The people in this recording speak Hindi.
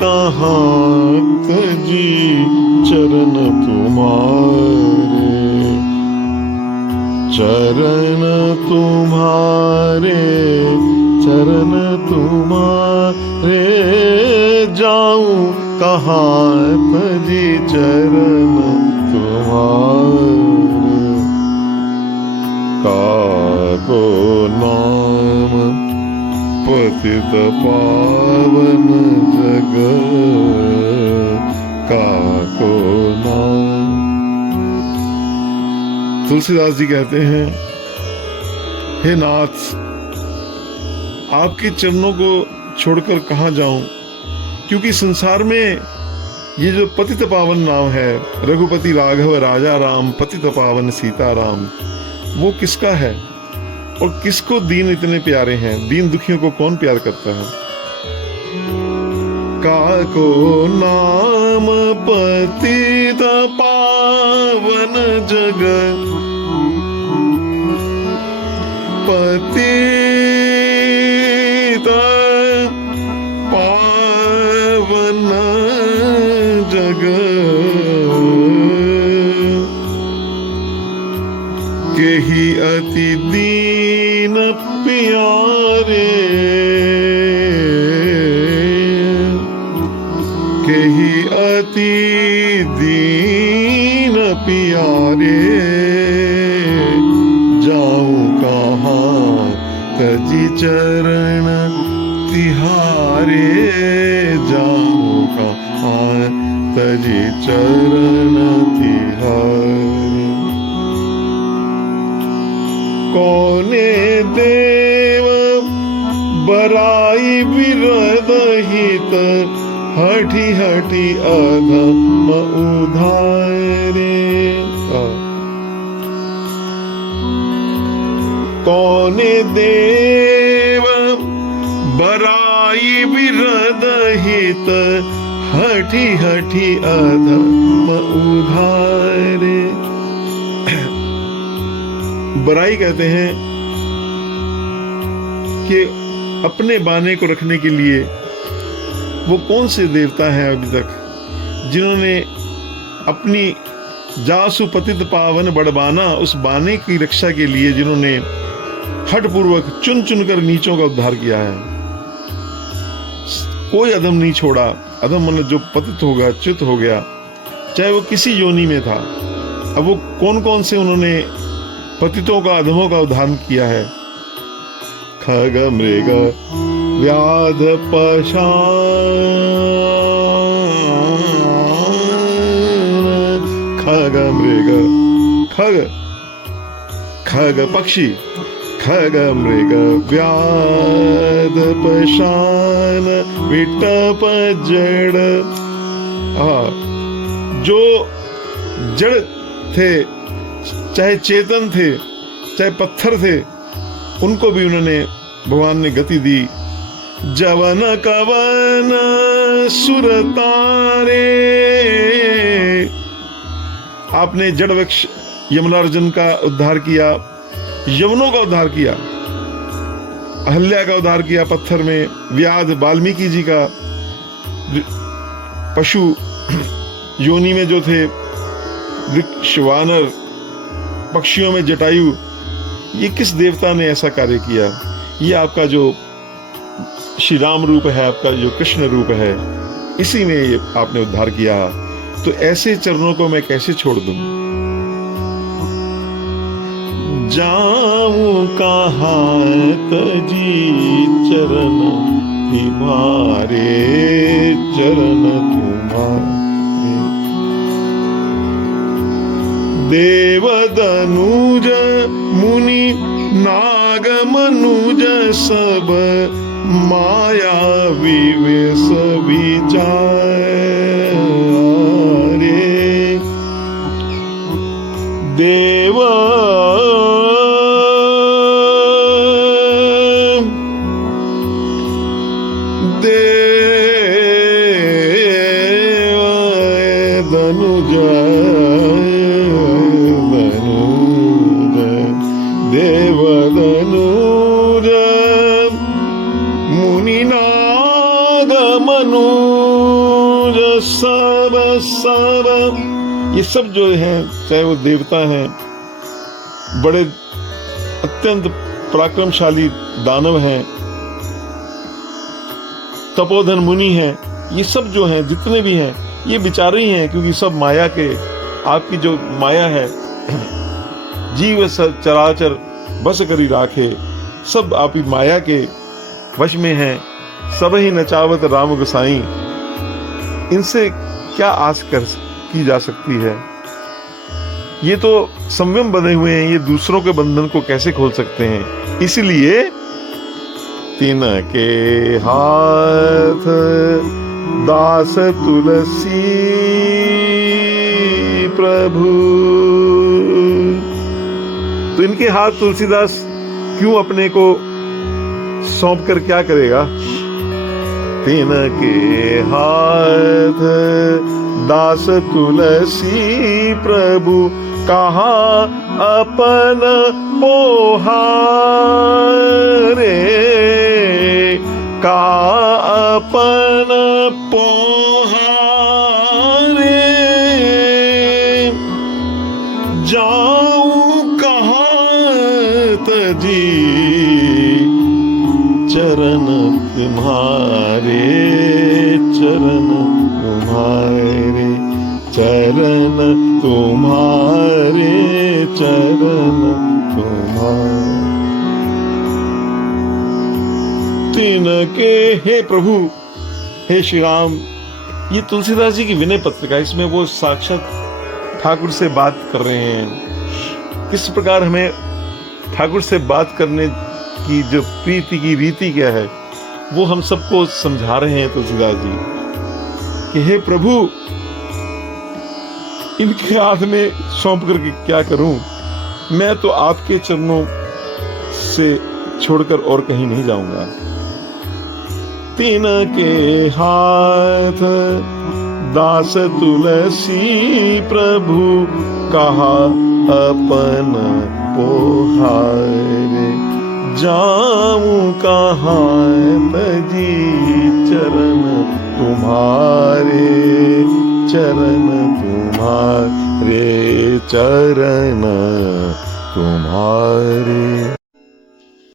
कहाँ तजी चरण तुम्हारे, चरण तुम्हारे, चरण तुम्हारे, जाऊं कहाँ तजी चरण तुम्हारे। काको नाम पतित पावन जग, काको नाम। तुलसीदास जी कहते हैं, हे नाथ, आपके चरणों को छोड़कर कहाँ जाऊं, क्योंकि संसार में ये जो पतित पावन नाम है, रघुपति राघव राजा राम, पतित पावन सीता राम, वो किसका है और किसको दीन इतने प्यारे हैं? दीन दुखियों को कौन प्यार करता है? काको नाम पतित पावन जग, पतित पावन जग, केहि अति दीन प्यारे, केहि अति दीन प्यारे, जाऊं कहाँ तजी चरण तिहारे, जाऊं कहाँ तजी चरण तिहारे। कौने देव बराई विरदहित, हठी हठी अधम उधारे। कौने देव बराई विरदहित, हठी हठी अधम उधारे। बराई कहते हैं कि अपने बाने को रखने के लिए वो कौन से देवता हैं अभी तक जिन्होंने अपनी जासु पतित पावन बड़बाना, उस बाने की रक्षा के लिए जिन्होंने हठपूर्वक चुन चुन कर नीचों का उद्धार किया है। कोई अधम नहीं छोड़ा। अधम मतलब जो पतित होगा, च्युत हो गया, चाहे वो किसी योनि में था। अब वो कौन कौन से उन्होंने पतितों का, अधमों का उद्धार किया है? खग मृग व्याध पशान, खग मृग, खग खग पक्षी, खग मृग व्याध पशान, विटप जड़। जो जड़ थे, चाहे चेतन थे, चाहे पत्थर थे, उनको भी उन्होंने, भगवान ने गति दी। जवन कवन सुरतारे, आपने जड़ वृक्ष यमनार्जुन का उद्धार किया, यवनों का उद्धार किया, अहल्या का उद्धार किया पत्थर में, व्याध वाल्मीकि जी का, पशु योनि में जो थे, वृक्ष वानर, पक्षियों में जटायु, ये किस देवता ने ऐसा कार्य किया? ये आपका जो श्री राम रूप है, आपका जो कृष्ण रूप है, इसी में ये आपने उद्धार किया। तो ऐसे चरणों को मैं कैसे छोड़ दूं? जाऊं कहाँ तजी चरण तुम्हारे, चरण तुम्हारे। देवदनुज मुनि नाग मनुज सब, माया विवेश विचारे। देव देवदनुज मुनि नाग मनु सब ये सब जो हैं, चाहे वो देवता हैं, बड़े अत्यंत पराक्रमशाली दानव हैं, तपोधन मुनि हैं, ये सब जो हैं, जितने भी हैं, ये बेचारे ही हैं, क्योंकि सब माया के, आपकी जो माया है, जीव चराचर बस करी राखे, सब आप ही माया के वश में हैं। सब ही नचावत राम गोसाई, इनसे क्या आस की जा सकती है? ये तो संयम बने हुए हैं, ये दूसरों के बंधन को कैसे खोल सकते हैं? इसलिए तिनके हाथ दास तुलसी प्रभु, तो इनके हाथ तुलसीदास क्यों अपने को सौंप कर क्या करेगा? तिनके हाथ दास तुलसी प्रभु, कहा अपन पोहारे, का अपन पोहारे, जाऊं कहाँ तजी चरण तुम्हारे, चरण तुम्हारे, चरण तुम्हारे, चरण तुम्हारे। तिनके, हे प्रभु, हे श्री राम, ये तुलसीदास जी की विनय पत्रिका, इसमें वो साक्षात ठाकुर से बात कर रहे हैं। किस प्रकार हमें ठाकुर से बात करने की जो प्रीति की रीति क्या है, वो हम सबको समझा रहे हैं तुलसीदास जी कि हे प्रभु, इनके हाथ में सौंप करके क्या करूं? मैं तो आपके चरणों से छोड़कर और कहीं नहीं जाऊंगा। तिनके हाथ दास तुलसी प्रभु, कहा अपन पोहारे, जाऊं कहाँ तजी चरण तुम्हारे, चरण तुम्हारे, चरण तुम्हारे।